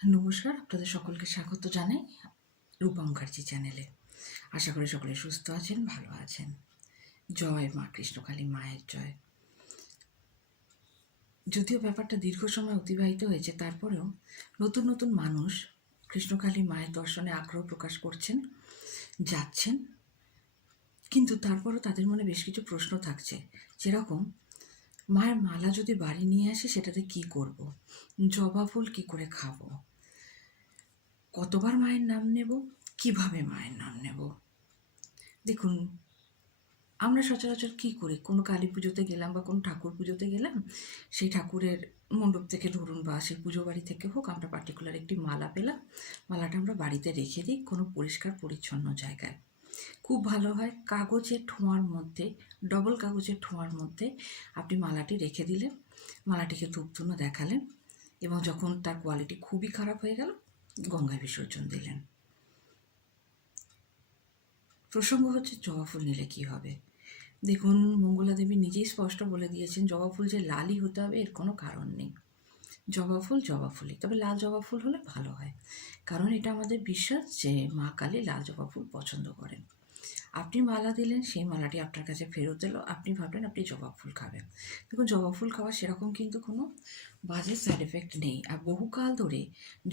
নমস্কার, আপনাদের সকলকে স্বাগত জানাই রূপা মুখার্জি চ্যানেলে। আশা করি সকলে সুস্থ আছেন, ভালো আছেন। জয় মা কৃষ্ণকালী, মায়ের জয়। যদিও ব্যাপারটা দীর্ঘ সময় অতিবাহিত হয়েছে, তারপরেও নতুন নতুন মানুষ কৃষ্ণকালী মায়ের দর্শনে আগ্রহ প্রকাশ করছেন, যাচ্ছেন। কিন্তু তারপরও তাদের মনে বেশ কিছু প্রশ্ন থাকছে, যেরকম মায়ের মালা যদি বাড়ি নিয়ে আসে সেটাতে কি করব, জবা ফুল কি করে খাবো, কতবার মায়ের নাম নেব, কিভাবে মায়ের নাম নেব। দেখুন, আমরা সচরাচর কী করি, কোনো কালী পুজোতে গেলাম বা কোনো ঠাকুর পুজোতে গেলাম, সেই ঠাকুরের মণ্ডপ থেকে ধরুন বা সেই পুজো বাড়ি থেকে হোক, আমরা পার্টিকুলার একটি মালা পেলাম, মালাটা আমরা বাড়িতে রেখে দিই কোনো পরিষ্কার পরিচ্ছন্ন জায়গায়। খুব ভালো হয় কাগজের ঠোঁয়ার মধ্যে, ডবল কাগজের ঠোঁয়ার মধ্যে আপনি মালাটি রেখে দিলেন, মালাটিকে ধূপধুনো দেখালেন, এবং যখন তার কোয়ালিটি খুবই খারাপ হয়ে গেল, গঙ্গায় বিসর্জন দিলেন। প্রসঙ্গ হচ্ছে জবা ফুল নিলে কী হবে। দেখুন, মঙ্গলা দেবী নিজেই স্পষ্ট বলে দিয়েছেন, জবা ফুল যে লালই হতে হবে এর কোনো কারণ নেই। জবা ফুল জবা ফুলই, তবে লাল জবা ফুল হলে ভালো হয়, কারণ এটা আমাদের বিশ্বাস যে মা কালী লাল জবা ফুল পছন্দ করেন। আপনি মালা দিলেন, সেই মালাটি আপনার কাছে ফেরত এলো, আপনি ভাবলেন আপনি জবা ফুল খাবেন। দেখুন, জবা ফুল খাওয়া সেরকম কিন্তু কোনো বাজে সাইড এফেক্ট নেই। আর বহুকাল ধরে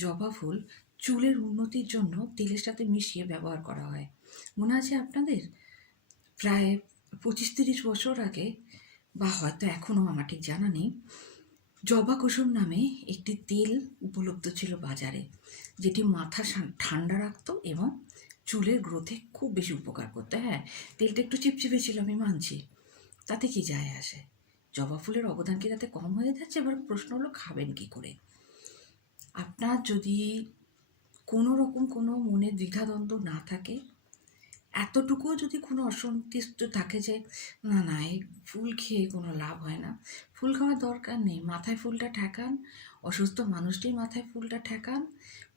জবা ফুল চুলের উন্নতির জন্য তেলের সাথে মিশিয়ে ব্যবহার করা হয়। মনে আছে আপনাদের? প্রায় 25-30 বছর আগে, বা হয়তো এখনও, আমার ঠিক জানা নেই, জবা কুসুম নামে একটি তেল উপলব্ধ ছিল বাজারে, যেটি মাথা ঠান্ডা রাখতো এবং চুলের গ্রোথে খুব বেশি উপকার করতো। হ্যাঁ, তেলটা একটু চিপচিপে ছিল, আমি মানছি, তাতে কি যায় আসে? জবা ফুলের অবদান কি তাতে কম হয়ে যাচ্ছে? এবার প্রশ্ন হলো, খাবেন কি করে? আপনার যদি কোনো রকম কোনো মনে দ্বিধাদ্বন্দ্ব না থাকে, এতটুকুও যদি কোনো অসন্তুষ্ট থাকে যে না না, এই ফুল খেয়ে কোনো লাভ হয় না, ফুল খাওয়ার দরকার নেই, মাথায় ফুলটা ঠেকান, অসুস্থ মানুষটির মাথায় ফুলটা ঠেকান,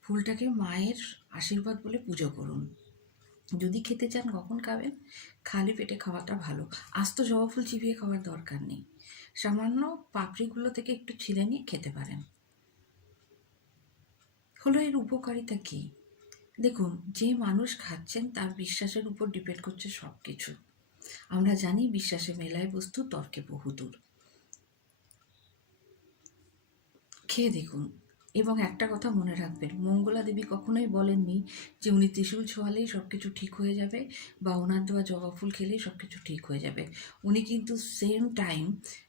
ফুলটাকে মায়ের আশীর্বাদ বলে পুজো করুন। যদি খেতে চান কখন খাবেন, খালি পেটে খাওয়াটা ভালো। আস্ত জবা ফুল চিবিয়ে খাওয়ার দরকার নেই, সামান্য পাপড়িগুলো থেকে একটু ছিলে নিয়ে খেতে পারেন। হলো এর উপকারিতা কী? দেখুন, যে মানুষ খাচ্ছেন তার বিশ্বাসের উপর ডিপেন্ড করছে সব কিছু। আমরা জানি বিশ্বাসে মেলায় বস্তু, তর্কে বহুদূর। খেয়ে দেখুন, এবং একটা কথা মনে রাখবেন, মঙ্গলা দেবী কখনোই বলেননি যে উনি ত্রিশূল ছোঁয়ালেই সব কিছু ঠিক হয়ে যাবে, বা ওনার দেওয়া জবা ফুল খেলেই সব কিছু ঠিক হয়ে যাবে। উনি কিন্তু সেম টাইম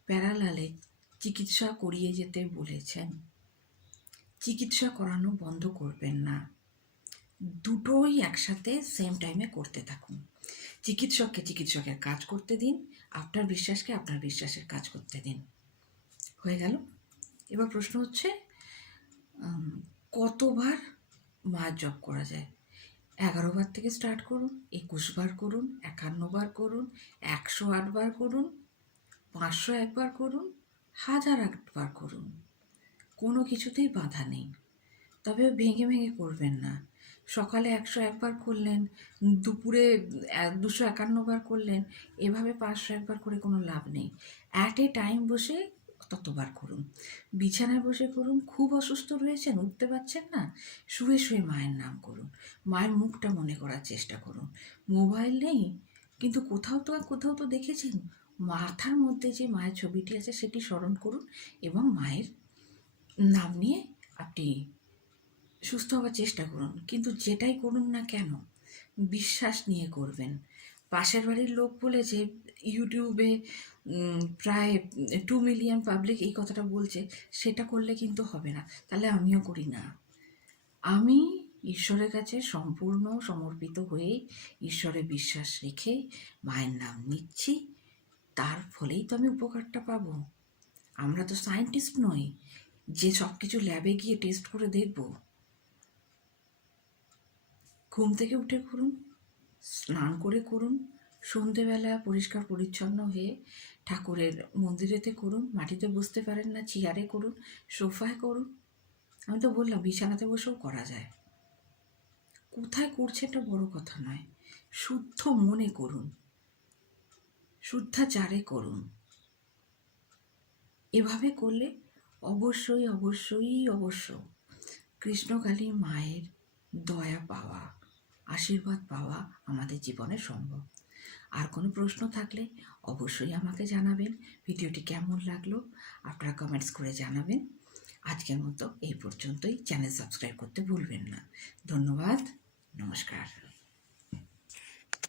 প্যারালালে চিকিৎসা করিয়ে যেতে বলেছেন। চিকিৎসা করানো বন্ধ করবেন না, দুটোই একসাথে সেম টাইমে করতে থাকুন। চিকিৎসককে চিকিৎসকের কাজ করতে দিন, আপনার বিশ্বাসকে আপনার বিশ্বাসের কাজ করতে দিন। হয়ে গেল। এবার প্রশ্ন হচ্ছে, কতবার মায়ের জপ করা যায়? 11 বার থেকে স্টার্ট করুন, 21 বার করুন, 51 বার করুন, 108 বার করুন, 501 বার করুন, 1008 বার করুন, কোনো কিছুতেই বাধা নেই। তবে ভেঙে ভেঙে করবেন না। সকালে 101 বার করলেন, দুপুরে 251 বার করলেন, এভাবে 501 বার করে কোনো লাভ নেই। অ্যাট এ টাইম বসে ততবার করুন। বিছানায় বসে করুন, খুব অসুস্থ রয়েছেন, উঠতে পারছেন না, শুয়ে শুয়ে মায়ের নাম করুন, মায়ের মুখটা মনে করার চেষ্টা করুন। মোবাইল নেই, কিন্তু কোথাও তো দেখেছেন, মাথার মধ্যে যে মায়ের ছবিটি আছে সেটি স্মরণ করুন, এবং মায়ের নাম নিয়ে আপনি সুস্থ হওয়ার চেষ্টা করুন। কিন্তু যেটাই করুন না কেন, বিশ্বাস নিয়ে করবেন। পাশের বাড়ির লোক বলেছে, ইউটিউবে প্রায় 2 মিলিয়ন পাবলিক এই কথাটা বলছে, সেটা করলে কিন্তু হবে না। তাহলে আমিও করি না। আমি ঈশ্বরের কাছে সম্পূর্ণ সমর্পিত হয়ে, ঈশ্বরে বিশ্বাস রেখে মায়ের নাম নিচ্ছি, তার ফলেই তো আমি উপকারটা পাবো। আমরা তো সায়েন্টিস্ট নই যে সব কিছু ল্যাবে গিয়ে টেস্ট করে দেখব। ঘুম থেকে উঠে করুন, স্নান করে করুন, সন্ধেবেলা পরিষ্কার পরিচ্ছন্ন হয়ে ঠাকুরের মন্দিরেতে করুন, মাটিতে বসতে পারেন না চেয়ারে করুন, সোফায় করুন। আমি তো বললাম বিছানাতে বসেও করা যায়। কোথায় করছে এটা বড় কথা নয়, শুদ্ধ মনে করুন, শুদ্ধাচারে করুন। এভাবে করলে অবশ্যই অবশ্যই অবশ্য কৃষ্ণকালী মায়ের দয়া পাওয়া, আশীর্বাদ পাওয়া আমাদের জীবনে সম্ভব। আর কোনো প্রশ্ন থাকলে অবশ্যই আমাকে জানাবেন। ভিডিওটি কেমন লাগলো আপনারা কমেন্টস করে জানাবেন। আজকের মতো এই পর্যন্তই। চ্যানেল সাবস্ক্রাইব করতে ভুলবেন না। ধন্যবাদ। নমস্কার।